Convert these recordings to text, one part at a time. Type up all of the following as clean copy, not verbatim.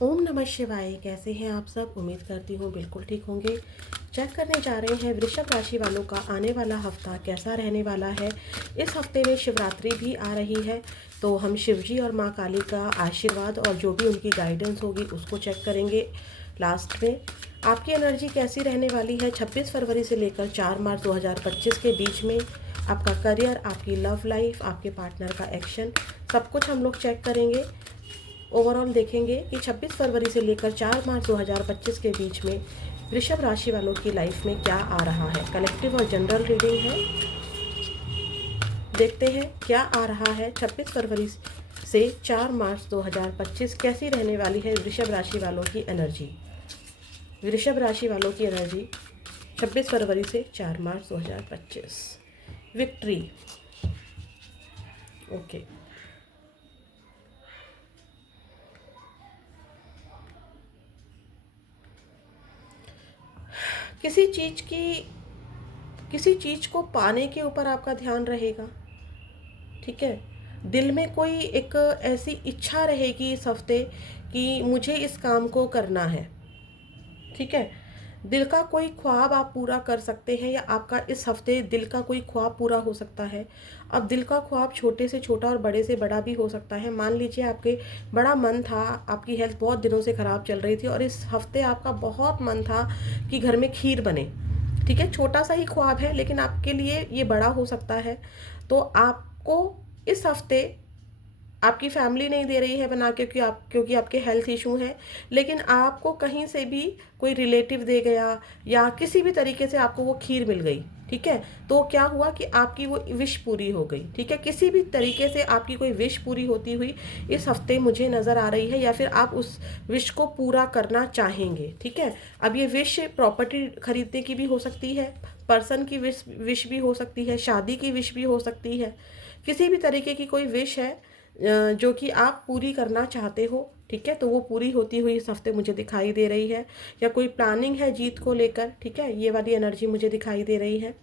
ओम नमः शिवाय। कैसे हैं आप सब? उम्मीद करती हूँ बिल्कुल ठीक होंगे। चेक करने जा रहे हैं वृषभ राशि वालों का आने वाला हफ्ता कैसा रहने वाला है। इस हफ्ते में शिवरात्रि भी आ रही है, तो हम शिवजी और माँ काली का आशीर्वाद और जो भी उनकी गाइडेंस होगी उसको चेक करेंगे। लास्ट में आपकी एनर्जी कैसी रहने वाली है 26 फरवरी से लेकर 4 मार्च 2025 के बीच में। आपका करियर, आपकी लव लाइफ, आपके पार्टनर का एक्शन, सब कुछ हम लोग चेक करेंगे। ओवरऑल देखेंगे कि 26 फरवरी से लेकर 4 मार्च 2025 के बीच में वृषभ राशि वालों की लाइफ में क्या आ रहा है। कलेक्टिव और जनरल रीडिंग है। देखते हैं क्या आ रहा है 26 फरवरी से 4 मार्च 2025 कैसी रहने वाली है वृषभ राशि वालों की एनर्जी। वृषभ राशि वालों की एनर्जी 26 फरवरी से 4 मार्च 2025। विक्ट्री। ओके। किसी चीज़ को पाने के ऊपर आपका ध्यान रहेगा। ठीक है, दिल में कोई एक ऐसी इच्छा रहेगी इस हफ्ते कि मुझे इस काम को करना है। ठीक है, दिल का कोई ख्वाब आप पूरा कर सकते हैं, या आपका इस हफ्ते दिल का कोई ख्वाब पूरा हो सकता है। अब दिल का ख्वाब छोटे से छोटा और बड़े से बड़ा भी हो सकता है। मान लीजिए आपके बड़ा मन था, आपकी हेल्थ बहुत दिनों से ख़राब चल रही थी और इस हफ्ते आपका बहुत मन था कि घर में खीर बने। ठीक है, छोटा सा ही ख्वाब है लेकिन आपके लिए ये बड़ा हो सकता है। तो आपको इस हफ्ते आपकी फैमिली नहीं दे रही है बना के, क्योंकि आपके हेल्थ इशू हैं, लेकिन आपको कहीं से भी कोई रिलेटिव दे गया या किसी भी तरीके से आपको वो खीर मिल गई। ठीक है, तो क्या हुआ कि आपकी वो विश पूरी हो गई। ठीक है, किसी भी तरीके से आपकी कोई विश पूरी होती हुई इस हफ्ते मुझे नज़र आ रही है, या फिर आप उस विश को पूरा करना चाहेंगे। ठीक है, अब ये विश प्रॉपर्टी खरीदने की भी हो सकती है, पर्सन की विश भी हो सकती है, शादी की विश भी हो सकती है। किसी भी तरीके की कोई विश है जो कि आप पूरी करना चाहते हो। ठीक है, तो वो पूरी होती हुई इस हफ्ते मुझे दिखाई दे रही है, या कोई प्लानिंग है जीत को लेकर। ठीक है, ये वाली एनर्जी मुझे दिखाई दे रही है।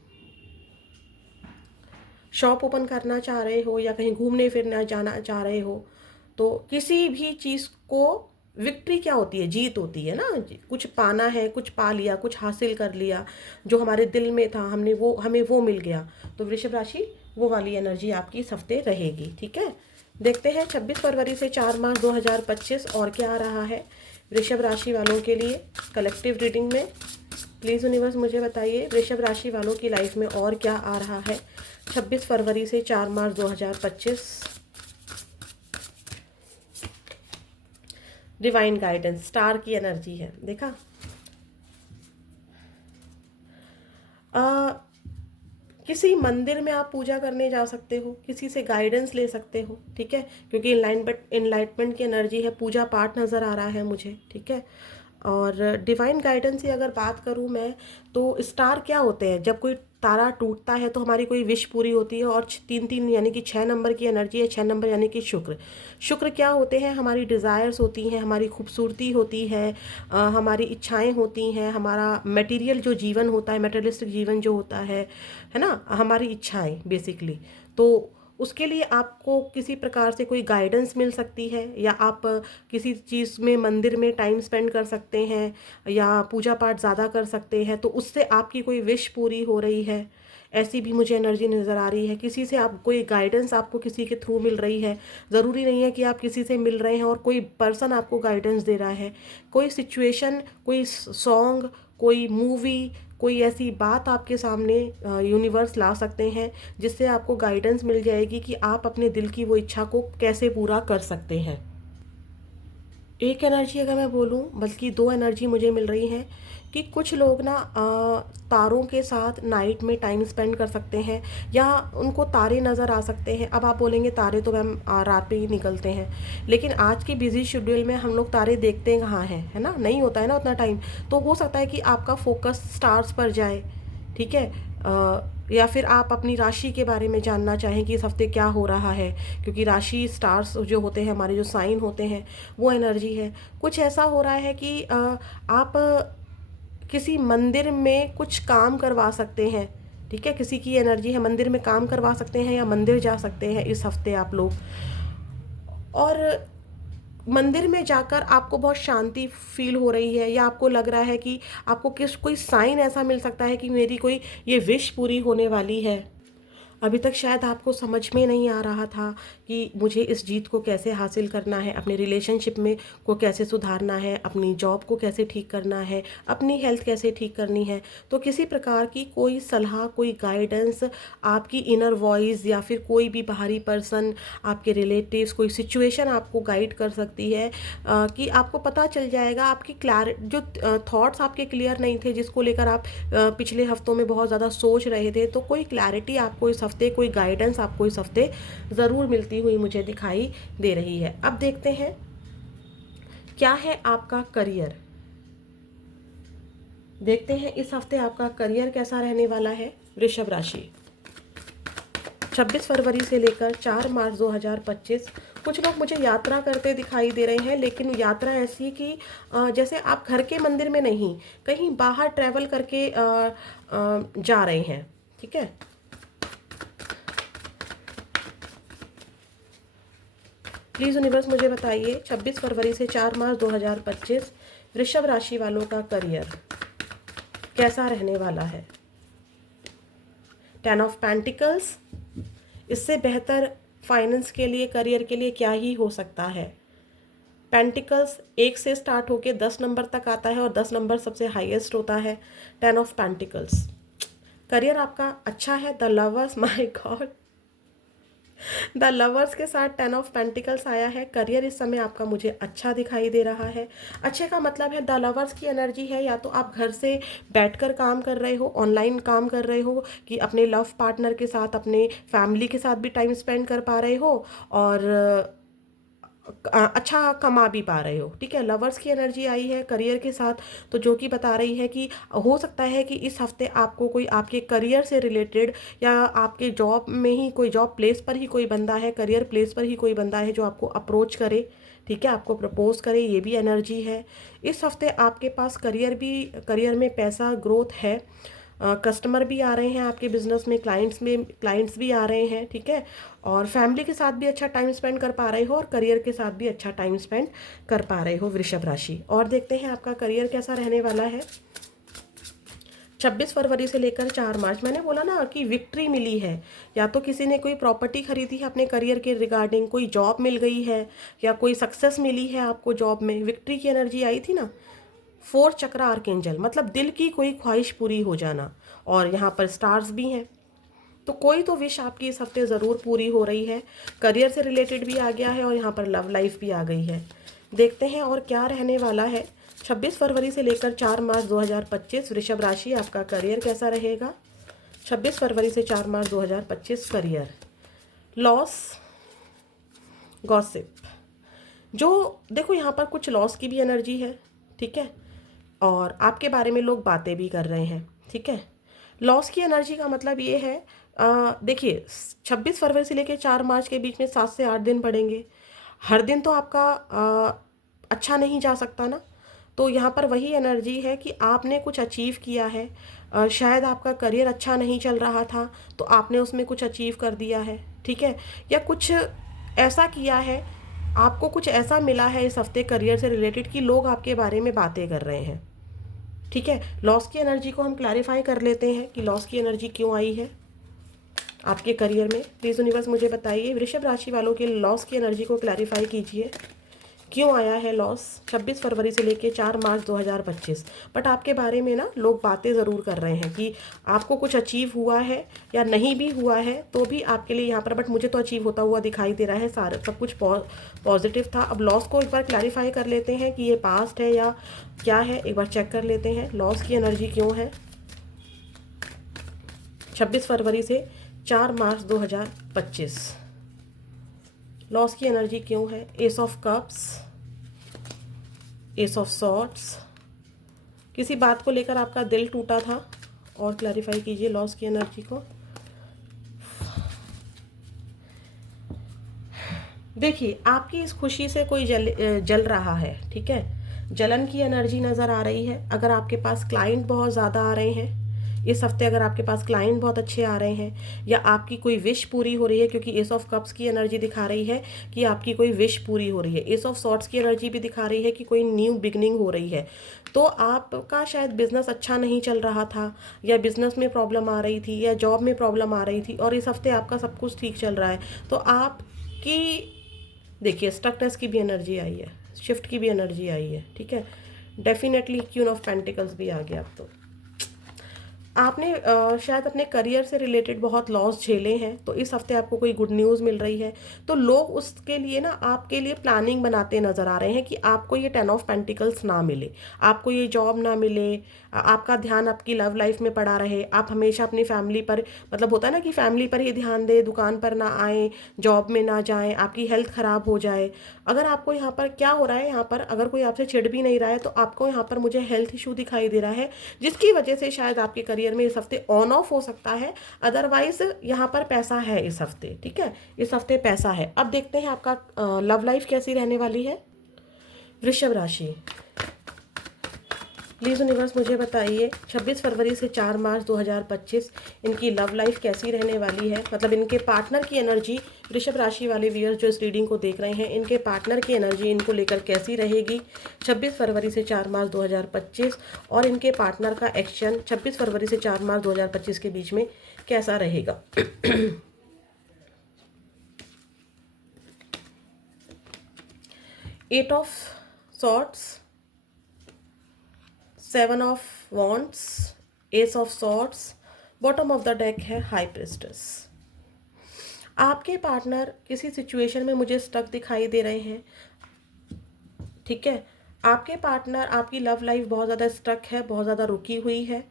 शॉप ओपन करना चाह रहे हो या कहीं घूमने फिरना जाना चाह रहे हो, तो किसी भी चीज़ को विक्ट्री क्या होती है, जीत होती है ना। कुछ पाना है, कुछ पा लिया, कुछ हासिल कर लिया, जो हमारे दिल में था हमें वो मिल गया। तो वृषभ राशि वो वाली एनर्जी आपकी इस हफ्ते रहेगी। ठीक है, देखते हैं 26 फरवरी से 4 मार्च 2025 और क्या आ रहा है वृषभ राशि वालों के लिए कलेक्टिव रीडिंग में। प्लीज़ यूनिवर्स मुझे बताइए वृषभ राशि वालों की लाइफ में और क्या आ रहा है 26 फरवरी से 4 मार्च 2025। डिवाइन गाइडेंस, स्टार की एनर्जी है। देखा, किसी मंदिर में आप पूजा करने जा सकते हो, किसी से गाइडेंस ले सकते हो। ठीक है, क्योंकि इनलाइटमेंट की एनर्जी है, पूजा पाठ नज़र आ रहा है मुझे। ठीक है, और डिवाइन गाइडेंस की अगर बात करूँ मैं, तो स्टार क्या होते हैं, जब कोई तारा टूटता है तो हमारी कोई विश पूरी होती है। और 3 3 यानी कि 6 नंबर की एनर्जी है। 6 नंबर यानी कि शुक्र। शुक्र क्या होते हैं, हमारी डिज़ायर्स होती हैं, हमारी खूबसूरती होती है, हमारी इच्छाएं होती हैं, हमारा मटेरियल जो जीवन होता है, मटेरियलिस्टिक जीवन जो होता है ना, हमारी इच्छाएं बेसिकली। तो उसके लिए आपको किसी प्रकार से कोई गाइडेंस मिल सकती है, या आप किसी चीज़ में मंदिर में टाइम स्पेंड कर सकते हैं, या पूजा पाठ ज़्यादा कर सकते हैं, तो उससे आपकी कोई विश पूरी हो रही है। ऐसी भी मुझे एनर्जी नज़र आ रही है। किसी से आप कोई गाइडेंस आपको किसी के थ्रू मिल रही है। ज़रूरी नहीं है कि आप किसी से मिल रहे हैं और कोई पर्सन आपको गाइडेंस दे रहा है। कोई सिचुएशन, कोई सॉन्ग, कोई मूवी, कोई ऐसी बात आपके सामने यूनिवर्स ला सकते हैं जिससे आपको गाइडेंस मिल जाएगी कि आप अपने दिल की वो इच्छा को कैसे पूरा कर सकते हैं। एक एनर्जी अगर मैं बोलूँ, बल्कि 2 एनर्जी मुझे मिल रही हैं कि कुछ लोग ना तारों के साथ नाइट में टाइम स्पेंड कर सकते हैं, या उनको तारे नज़र आ सकते हैं। अब आप बोलेंगे तारे तो मैम रात में ही निकलते हैं, लेकिन आज के बिजी शेड्यूल में हम लोग तारे देखते कहाँ हैं, है ना, नहीं होता है ना उतना टाइम। तो हो सकता है कि आपका फोकस स्टार्स पर जाए। ठीक है, या फिर आप अपनी राशि के बारे में जानना चाहें कि इस हफ्ते क्या हो रहा है, क्योंकि राशि स्टार्स जो होते हैं, हमारे जो साइन होते हैं, वो एनर्जी है। कुछ ऐसा हो रहा है कि आप किसी मंदिर में कुछ काम करवा सकते हैं। ठीक है, किसी की एनर्जी है, मंदिर में काम करवा सकते हैं या मंदिर जा सकते हैं इस हफ्ते आप लोग। और मंदिर में जाकर आपको बहुत शांति फील हो रही है, या आपको लग रहा है कि आपको कोई साइन ऐसा मिल सकता है कि मेरी कोई ये विश पूरी होने वाली है। अभी तक शायद आपको समझ में नहीं आ रहा था कि मुझे इस जीत को कैसे हासिल करना है, अपने रिलेशनशिप में को कैसे सुधारना है, अपनी जॉब को कैसे ठीक करना है, अपनी हेल्थ कैसे ठीक करनी है। तो किसी प्रकार की कोई सलाह, कोई गाइडेंस, आपकी इनर वॉइस या फिर कोई भी बाहरी पर्सन, आपके रिलेटिव्स, कोई सिचुएशन आपको गाइड कर सकती है कि आपको पता चल जाएगा। आपकी जो थॉट्स आपके क्लियर नहीं थे, जिसको लेकर आप पिछले हफ्तों में बहुत ज़्यादा सोच रहे थे, तो कोई क्लैरिटी आपको इस हफ्ते, कोई गाइडेंस आपको इस हफ्ते ज़रूर मिलती हुई मुझे दिखाई दे रही है। अब देखते हैं क्या है आपका करियर। देखते हैं इस हफ्ते आपका करियर कैसा रहने वाला है। वृषभ राशि, 26 फरवरी से लेकर 4 मार्च 2025। कुछ लोग मुझे यात्रा करते दिखाई दे रहे हैं, लेकिन यात्रा ऐसी कि जैसे आप घर के मंदिर में नहीं, कहीं बाहर ट्रैवल करके जा रहे हैं। ठीक है, प्लीज़ यूनिवर्स मुझे बताइए 26 फरवरी से 4 मार्च 2025 वृषभ राशि वालों का करियर कैसा रहने वाला है। 10 ऑफ पेंटिकल्स, इससे बेहतर फाइनेंस के लिए, करियर के लिए क्या ही हो सकता है। पेंटिकल्स 1 से स्टार्ट होके 10 नंबर तक आता है और 10 नंबर सबसे हाईएस्ट होता है। 10 ऑफ पेंटिकल्स, करियर आपका अच्छा है। The lovers, my God, the lovers के साथ 10 ऑफ पेंटिकल्स आया है। करियर इस समय आपका मुझे अच्छा दिखाई दे रहा है। अच्छे का मतलब है द लवर्स की एनर्जी है, या तो आप घर से बैठकर काम कर रहे हो, ऑनलाइन काम कर रहे हो, कि अपने लव पार्टनर के साथ, अपने फैमिली के साथ भी टाइम स्पेंड कर पा रहे हो और अच्छा कमा भी पा रहे हो। ठीक है, लवर्स की एनर्जी आई है करियर के साथ, तो जो कि बता रही है कि हो सकता है कि इस हफ्ते आपको कोई आपके करियर से रिलेटेड, या आपके जॉब में ही कोई जॉब प्लेस पर ही कोई बंदा है, करियर प्लेस पर ही कोई बंदा है जो आपको अप्रोच करे। ठीक है, आपको प्रपोज करे, ये भी एनर्जी है। इस हफ्ते आपके पास करियर में पैसा ग्रोथ है। कस्टमर भी आ रहे हैं आपके बिजनेस में, क्लाइंट्स भी आ रहे हैं। ठीक है, और फैमिली के साथ भी अच्छा टाइम स्पेंड कर पा रहे हो और करियर के साथ भी अच्छा टाइम स्पेंड कर पा रहे हो वृषभ राशि। और देखते हैं आपका करियर कैसा रहने वाला है 26 फरवरी से लेकर 4 मार्च। मैंने बोला ना कि विक्ट्री मिली है, या तो किसी ने कोई प्रॉपर्टी खरीदी है अपने करियर के रिगार्डिंग, कोई जॉब मिल गई है, या कोई सक्सेस मिली है आपको जॉब में। विक्ट्री की एनर्जी आई थी ना। 4 चक्र आर्कएंजल, मतलब दिल की कोई ख्वाहिश पूरी हो जाना, और यहाँ पर स्टार्स भी हैं, तो कोई तो विश आपकी इस हफ्ते ज़रूर पूरी हो रही है। करियर से रिलेटेड भी आ गया है और यहाँ पर लव लाइफ भी आ गई है। देखते हैं और क्या रहने वाला है 26 फरवरी से लेकर 4 मार्च 2025 वृषभ राशि, आपका करियर कैसा रहेगा। 26 फरवरी से 4 मार्च 2025 करियर। लॉस, गॉसिप, जो देखो यहाँ पर कुछ लॉस की भी एनर्जी है। ठीक है, और आपके बारे में लोग बातें भी कर रहे हैं। ठीक है, लॉस की एनर्जी का मतलब ये है, देखिए 26 फरवरी से लेकर 4 मार्च के बीच में 7 से 8 दिन पड़ेंगे। हर दिन तो आपका अच्छा नहीं जा सकता ना। तो यहाँ पर वही एनर्जी है कि आपने कुछ अचीव किया है। शायद आपका करियर अच्छा नहीं चल रहा था, तो आपने उसमें कुछ अचीव कर दिया है। ठीक है, या कुछ ऐसा किया है, आपको कुछ ऐसा मिला है इस हफ्ते करियर से रिलेटेड कि लोग आपके बारे में बातें कर रहे हैं। ठीक है, लॉस की एनर्जी को हम क्लैरिफाई कर लेते हैं कि लॉस की एनर्जी क्यों आई है आपके करियर में। प्लीज़ यूनिवर्स मुझे बताइए, वृषभ राशि वालों के लॉस की एनर्जी को क्लैरिफाई कीजिए, क्यों आया है लॉस 26 फरवरी से लेके 4 मार्च 2025। बट आपके बारे में ना लोग बातें ज़रूर कर रहे हैं कि आपको कुछ अचीव हुआ है या नहीं भी हुआ है, तो भी आपके लिए यहाँ पर, बट मुझे तो अचीव होता हुआ दिखाई दे रहा है, सारा सब कुछ पॉजिटिव था। अब लॉस को एक बार क्लैरिफाई कर लेते हैं कि ये पास्ट है या क्या है, एक बार चेक कर लेते हैं लॉस की एनर्जी क्यों है 26 फरवरी से 4 मार्च 2025। लॉस की एनर्जी क्यों है। S of cups, S of swords, किसी बात को लेकर आपका दिल टूटा था, और क्लैरिफाई कीजिए लॉस की एनर्जी को। देखिए आपकी इस खुशी से कोई जल रहा है। ठीक है, जलन की एनर्जी नज़र आ रही है। अगर आपके पास क्लाइंट बहुत ज़्यादा आ रहे हैं, इस हफ्ते अगर आपके पास क्लाइंट बहुत अच्छे आ रहे हैं या आपकी कोई विश पूरी हो रही है, क्योंकि एस ऑफ कप्स की एनर्जी दिखा रही है कि आपकी कोई विश पूरी हो रही है। एस ऑफ सॉर्ट्स की एनर्जी भी दिखा रही है कि कोई न्यू बिगनिंग हो रही है। तो आपका शायद बिजनेस अच्छा नहीं चल रहा था, या बिजनेस में प्रॉब्लम आ रही थी, या जॉब में प्रॉब्लम आ रही थी, और इस हफ्ते आपका सब कुछ ठीक चल रहा है। तो आपकी देखिए स्टकनेस की भी एनर्जी आई है, शिफ्ट की भी एनर्जी आई है, ठीक है। डेफिनेटली क्वीन ऑफ पेंटिकल्स भी आ गया। अब तो आपने शायद अपने करियर से रिलेटेड बहुत लॉस झेले हैं, तो इस हफ्ते आपको कोई गुड न्यूज़ मिल रही है। तो लोग उसके लिए ना आपके लिए प्लानिंग बनाते नज़र आ रहे हैं कि आपको ये 10 ऑफ पेंटिकल्स ना मिले, आपको ये जॉब ना मिले, आपका ध्यान आपकी लव लाइफ में पड़ा रहे, आप हमेशा अपनी फैमिली पर, मतलब होता है ना कि फैमिली पर ही ध्यान दे, दुकान पर ना आए, जॉब में ना जाएं, आपकी हेल्थ ख़राब हो जाए। अगर आपको यहाँ पर क्या हो रहा है, यहाँ पर अगर कोई आपसे चिढ़ भी नहीं रहा है, तो आपको यहाँ पर मुझे हेल्थ इशू दिखाई दे रहा है, जिसकी वजह से शायद आपके करियर में इस हफ्ते ऑन ऑफ हो सकता है। अदरवाइज यहाँ पर पैसा है इस हफ्ते, ठीक है, इस हफ्ते पैसा है। अब देखते हैं आपका लव लाइफ कैसी रहने वाली है। वृषभ राशि, प्लीज़ यूनिवर्स मुझे बताइए 26 फरवरी से 4 मार्च 2025 इनकी लव लाइफ कैसी रहने वाली है। मतलब इनके पार्टनर की एनर्जी, वृषभ राशि वाले व्यूअर्स जो इस रीडिंग को देख रहे हैं, इनके पार्टनर की एनर्जी इनको लेकर कैसी रहेगी 26 फरवरी से 4 मार्च 2025, और इनके पार्टनर का एक्शन 26 फरवरी से 4 मार्च 2025 के बीच में कैसा रहेगा। 8 of swords, 7 of wands, ace of swords, bottom of the deck है हाई प्रिस्टेस। आपके पार्टनर किसी सिचुएशन में मुझे स्टक दिखाई दे रहे हैं, ठीक है। आपके पार्टनर, आपकी लव लाइफ बहुत ज़्यादा स्टक है, बहुत ज़्यादा रुकी हुई है।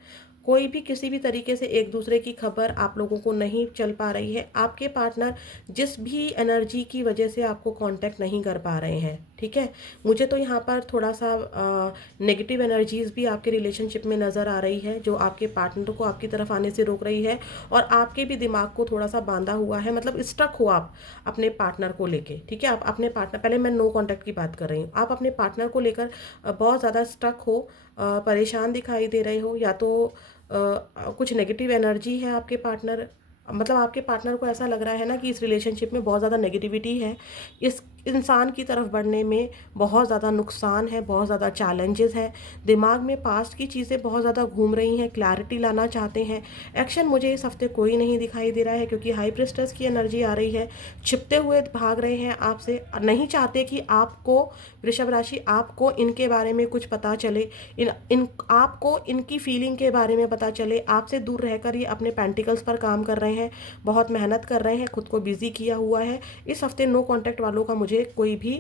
कोई भी किसी भी तरीके से एक दूसरे की खबर आप लोगों को नहीं चल पा रही है। आपके पार्टनर जिस भी एनर्जी की वजह से आपको कांटेक्ट नहीं कर पा रहे हैं, ठीक है। मुझे तो यहाँ पर थोड़ा सा नेगेटिव एनर्जीज भी आपके रिलेशनशिप में नज़र आ रही है, जो आपके पार्टनर को आपकी तरफ आने से रोक रही है, और आपके भी दिमाग को थोड़ा सा बांधा हुआ है। मतलब स्टक हो आप अपने पार्टनर को लेके, ठीक है। आप अपने पार्टनर, पहले मैं नो कॉन्टैक्ट की बात कर रही हूँ, आप अपने पार्टनर को लेकर बहुत ज़्यादा स्टक हो, परेशान दिखाई दे रहे हो, या तो कुछ नेगेटिव एनर्जी है आपके पार्टनर, मतलब आपके पार्टनर को ऐसा लग रहा है ना कि इस रिलेशनशिप में बहुत ज़्यादा नेगेटिविटी है, इस इंसान की तरफ बढ़ने में बहुत ज़्यादा नुकसान है, बहुत ज़्यादा चैलेंजेस हैं, दिमाग में पास्ट की चीज़ें बहुत ज़्यादा घूम रही हैं, क्लैरिटी लाना चाहते हैं। एक्शन मुझे इस हफ्ते कोई नहीं दिखाई दे रहा है, क्योंकि हाई प्रिस्टेस की एनर्जी आ रही है, छिपते हुए भाग रहे हैं आपसे, नहीं चाहते कि आपको, वृषभ राशि, आपको इनके बारे में कुछ पता चले, आपको इनकी फीलिंग के बारे में पता चले। आपसे दूर रहकर ये अपने पेंटिकल्स पर काम कर रहे हैं, बहुत मेहनत कर रहे हैं, खुद को बिजी किया हुआ है। इस हफ्ते नो कांटेक्ट वालों का मुझे कोई भी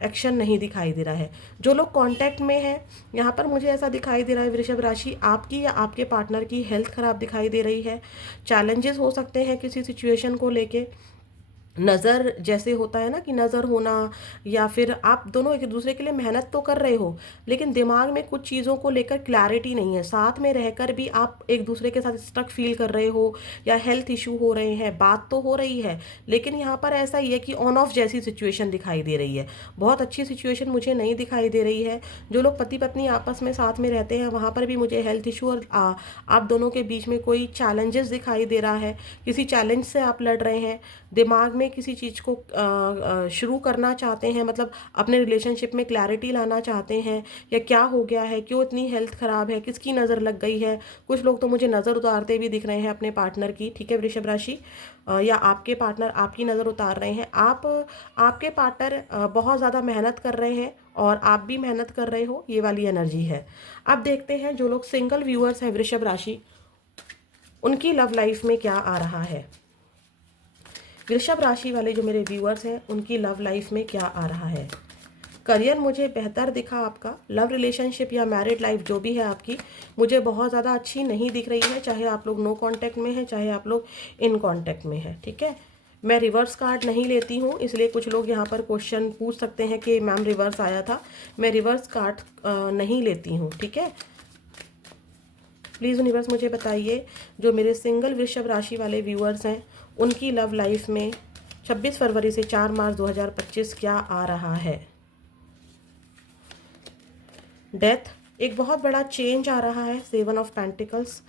एक्शन नहीं दिखाई दे रहा है। जो लोग कांटेक्ट में हैं, यहाँ पर मुझे ऐसा दिखाई दे रहा है वृषभ राशि, आपकी या आपके पार्टनर की हेल्थ खराब दिखाई दे रही है, चैलेंजेस हो सकते हैं किसी सिचुएशन को लेके, नज़र जैसे होता है ना कि नज़र होना, या फिर आप दोनों एक दूसरे के लिए मेहनत तो कर रहे हो, लेकिन दिमाग में कुछ चीज़ों को लेकर क्लैरिटी नहीं है, साथ में रहकर भी आप एक दूसरे के साथ स्टक फील कर रहे हो, या हेल्थ इशू हो रहे हैं, बात तो हो रही है, लेकिन यहाँ पर ऐसा ही है कि ऑन ऑफ जैसी सिचुएशन दिखाई दे रही है, बहुत अच्छी सिचुएशन मुझे नहीं दिखाई दे रही है। जो लोग पति पत्नी आपस में साथ में रहते हैं, वहाँ पर भी मुझे हेल्थ इशू और आप दोनों के बीच में कोई चैलेंजेस दिखाई दे रहा है, किसी चैलेंज से आप लड़ रहे हैं, दिमाग में किसी चीज़ को शुरू करना चाहते हैं, मतलब अपने रिलेशनशिप में क्लैरिटी लाना चाहते हैं, या क्या हो गया है, क्यों इतनी हेल्थ ख़राब है, किसकी नज़र लग गई है। कुछ लोग तो मुझे नज़र उतारते भी दिख रहे हैं अपने पार्टनर की, ठीक है वृषभ राशि, या आपके पार्टनर आपकी नज़र उतार रहे हैं। आपके पार्टनर बहुत ज़्यादा मेहनत कर रहे हैं, और आप भी मेहनत कर रहे हो, ये वाली एनर्जी है। अब देखते हैं जो लोग सिंगल व्यूअर्स हैं वृषभ राशि, उनकी लव लाइफ में क्या आ रहा है। वृषभ राशि वाले जो मेरे व्यूअर्स हैं, उनकी लव लाइफ में क्या आ रहा है। करियर मुझे बेहतर दिखा आपका, लव रिलेशनशिप या मैरिड लाइफ जो भी है आपकी, मुझे बहुत ज़्यादा अच्छी नहीं दिख रही है, चाहे आप लोग नो कांटेक्ट में हैं, चाहे आप लोग इन कांटेक्ट में हैं, ठीक है। मैं रिवर्स कार्ड नहीं लेती हूँ, इसलिए कुछ लोग यहाँ पर क्वेश्चन पूछ सकते हैं कि मैम रिवर्स आया था, मैं रिवर्स कार्ड नहीं लेती हूँ, ठीक है। प्लीज़ यूनिवर्स मुझे बताइए जो मेरे सिंगल वृषभ राशि वाले व्यूअर्स हैं, उनकी लव लाइफ में 26 फरवरी से 4 मार्च 2025 क्या आ रहा है। डेथ, एक बहुत बड़ा चेंज आ रहा है, 7 ऑफ पेंटिकल्स,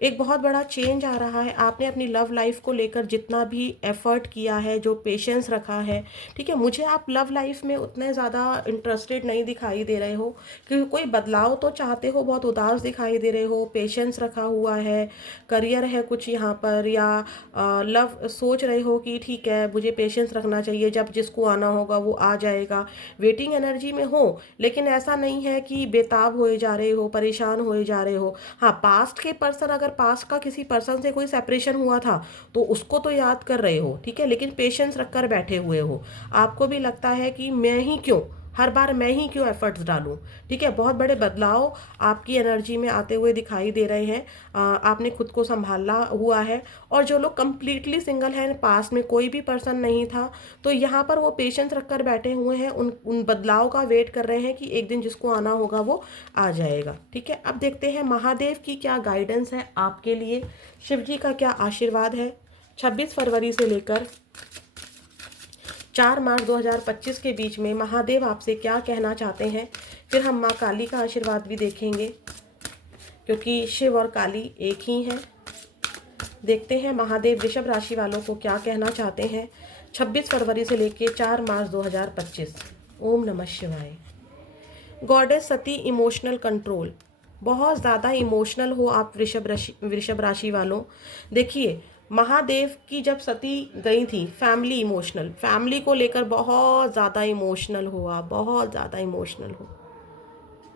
एक बहुत बड़ा चेंज आ रहा है। आपने अपनी लव लाइफ को लेकर जितना भी एफर्ट किया है, जो पेशेंस रखा है, ठीक है, मुझे आप लव लाइफ में उतने ज़्यादा इंटरेस्टेड नहीं दिखाई दे रहे हो, क्योंकि कोई बदलाव तो चाहते हो, बहुत उदास दिखाई दे रहे हो, पेशेंस रखा हुआ है, करियर है कुछ यहाँ पर, या लव सोच रहे हो कि ठीक है मुझे पेशेंस रखना चाहिए, जब जिसको आना होगा वो आ जाएगा, वेटिंग एनर्जी में हो। लेकिन ऐसा नहीं है कि बेताब होए जा रहे हो, परेशान होए जा रहे हो। हाँ, पास्ट के पर्सन, अगर पास्ट का किसी पर्सन से कोई सेपरेशन हुआ था तो उसको तो याद कर रहे हो, ठीक है, लेकिन पेशेंस रखकर बैठे हुए हो। आपको भी लगता है कि मैं ही क्यों, हर बार मैं ही क्यों एफर्ट्स डालूं, ठीक है। बहुत बड़े बदलाव आपकी एनर्जी में आते हुए दिखाई दे रहे हैं। आपने खुद को संभाला हुआ है। और जो लोग कंप्लीटली सिंगल हैं, पास में कोई भी पर्सन नहीं था, तो यहाँ पर वो पेशेंस रखकर बैठे हुए हैं, उन बदलाव का वेट कर रहे हैं कि एक दिन जिसको आना होगा वो आ जाएगा, ठीक है। अब देखते हैं महादेव की क्या गाइडेंस है आपके लिए, शिव जी का क्या आशीर्वाद है 26 फरवरी से लेकर 4 मार्च 2025 के बीच में महादेव आपसे क्या कहना चाहते हैं। फिर हम माँ काली का आशीर्वाद भी देखेंगे, क्योंकि शिव और काली एक ही हैं। देखते हैं महादेव वृषभ राशि वालों को क्या कहना चाहते हैं 26 फरवरी से लेकर 4 मार्च 2025। ओम नमः शिवाय। गॉडेस सती इमोशनल कंट्रोल, बहुत ज़्यादा इमोशनल हो आप वृषभ राशि वालों। देखिए, महादेव की जब सती गई थी, फैमिली इमोशनल, फैमिली को लेकर बहुत ज़्यादा इमोशनल हो आप, बहुत ज़्यादा इमोशनल हो,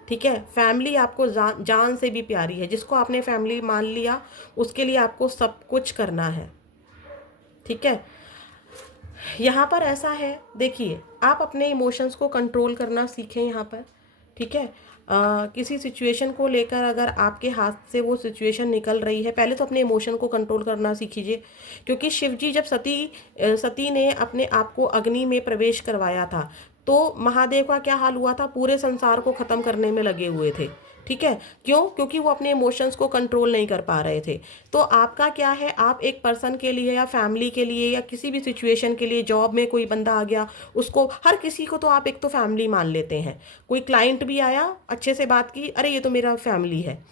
ठीक है। फैमिली आपको जान से भी प्यारी है। जिसको आपने फैमिली मान लिया उसके लिए आपको सब कुछ करना है, ठीक है। यहाँ पर ऐसा है, देखिए, आप अपने इमोशंस को कंट्रोल करना सीखें यहाँ पर, ठीक है। किसी सिचुएशन को लेकर अगर आपके हाथ से वो सिचुएशन निकल रही है, पहले तो अपने इमोशन को कंट्रोल करना सीखिए। क्योंकि शिव जी जब सती ने अपने आप को अग्नि में प्रवेश करवाया था, तो महादेव का क्या हाल हुआ था, पूरे संसार को ख़त्म करने में लगे हुए थे, ठीक है। क्यों? क्योंकि वो अपने इमोशंस को कंट्रोल नहीं कर पा रहे थे। तो आपका क्या है, आप एक पर्सन के लिए या फैमिली के लिए या किसी भी सिचुएशन के लिए, जॉब में कोई बंदा आ गया, उसको, हर किसी को तो आप एक तो फैमिली मान लेते हैं। कोई क्लाइंट भी आया, अच्छे से बात की, अरे ये तो मेरा फैमिली है,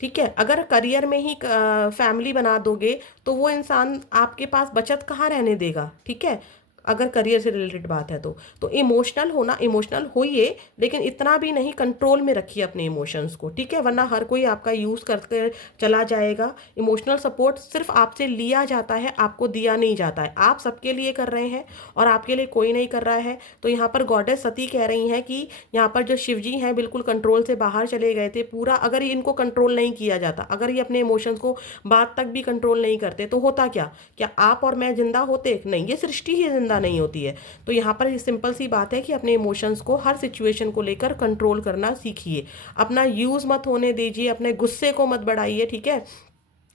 ठीक है। अगर करियर में ही फैमिली बना दोगे तो वो इंसान आपके पास बचत कहाँ रहने देगा, ठीक है। अगर करियर से रिलेटेड बात है तो इमोशनल होना, इमोशनल होइए, लेकिन इतना भी नहीं, कंट्रोल में रखिए अपने इमोशंस को, ठीक है, वरना हर कोई आपका यूज़ करके चला जाएगा। इमोशनल सपोर्ट सिर्फ आपसे लिया जाता है, आपको दिया नहीं जाता है। आप सबके लिए कर रहे हैं और आपके लिए कोई नहीं कर रहा है। तो यहाँ पर गॉडेस सती कह रही हैं कि यहाँ पर जो शिव जी हैं बिल्कुल कंट्रोल से बाहर चले गए थे पूरा। अगर इनको कंट्रोल नहीं किया जाता, अगर ये अपने इमोशंस को बात तक भी कंट्रोल नहीं करते, तो होता क्या आप और मैं जिंदा होते? नहीं, ये सृष्टि ही जिंदा नहीं होती है। तो यहाँ पर ये सिंपल सी बात है कि अपने इमोशंस को हर सिचुएशन को लेकर कंट्रोल करना सीखिए। अपना यूज़ मत होने दीजिए, अपने गुस्से को मत बढ़ाइए, ठीक है।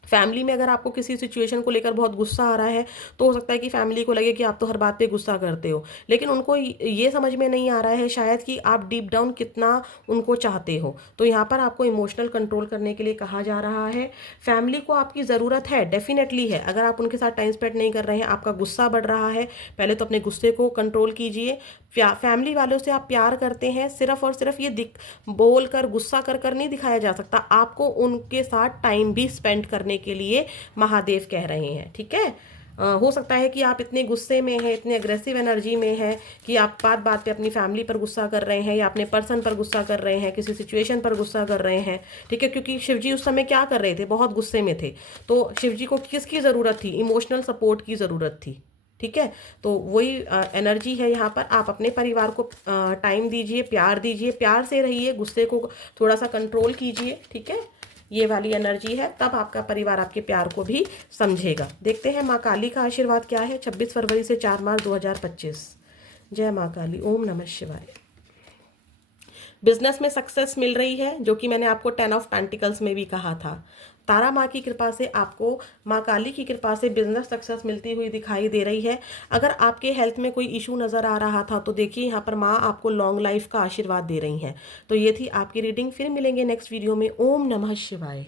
फैमिली में अगर आपको किसी सिचुएशन को लेकर बहुत गुस्सा आ रहा है, तो हो सकता है कि फैमिली को लगे कि आप तो हर बात पे गुस्सा करते हो, लेकिन उनको ये समझ में नहीं आ रहा है शायद कि आप डीप डाउन कितना उनको चाहते हो। तो यहाँ पर आपको इमोशनल कंट्रोल करने के लिए कहा जा रहा है। फैमिली को आपकी ज़रूरत है, डेफिनेटली है। अगर आप उनके साथ टाइम स्पेंड नहीं कर रहे हैं, आपका गुस्सा बढ़ रहा है, पहले तो अपने गुस्से को कंट्रोल कीजिए। फैमिली वालों से आप प्यार करते हैं, सिर्फ और सिर्फ ये बोल कर, गुस्सा कर कर नहीं दिखाया जा सकता। आपको उनके साथ टाइम भी स्पेंड करने के लिए महादेव कह रहे हैं, ठीक है। हो सकता है कि आप इतने गुस्से में हैं, इतने अग्रेसिव एनर्जी में हैं कि आप बात बात पे अपनी फैमिली पर गुस्सा कर रहे हैं, या अपने पर्सन पर गुस्सा कर रहे हैं, किसी सिचुएशन पर गुस्सा कर रहे हैं, ठीक है। क्योंकि शिवजी उस समय क्या कर रहे थे, बहुत गुस्से में थे। तो शिवजी को किसकी ज़रूरत थी? इमोशनल सपोर्ट की ज़रूरत थी, ठीक है। तो वही एनर्जी है यहाँ पर। आप अपने परिवार को टाइम दीजिए, प्यार दीजिए, प्यार से रहिए, गुस्से को थोड़ा सा कंट्रोल कीजिए, ठीक है। ये वाली एनर्जी है, तब आपका परिवार आपके प्यार को भी समझेगा। देखते हैं माँ काली का आशीर्वाद क्या है 26 फरवरी से 4 मार्च 2025। जय माँ काली। ओम नमः शिवाय। बिजनेस में सक्सेस मिल रही है, जो कि मैंने आपको 10 ऑफ पेंटिकल्स में भी कहा था। तारा माँ की कृपा से, आपको माँ काली की कृपा से बिजनेस सक्सेस मिलती हुई दिखाई दे रही है। अगर आपके हेल्थ में कोई इशू नज़र आ रहा था, तो देखिए यहाँ पर माँ आपको लॉन्ग लाइफ का आशीर्वाद दे रही हैं। तो ये थी आपकी रीडिंग। फिर मिलेंगे नेक्स्ट वीडियो में। ओम नमः शिवाय।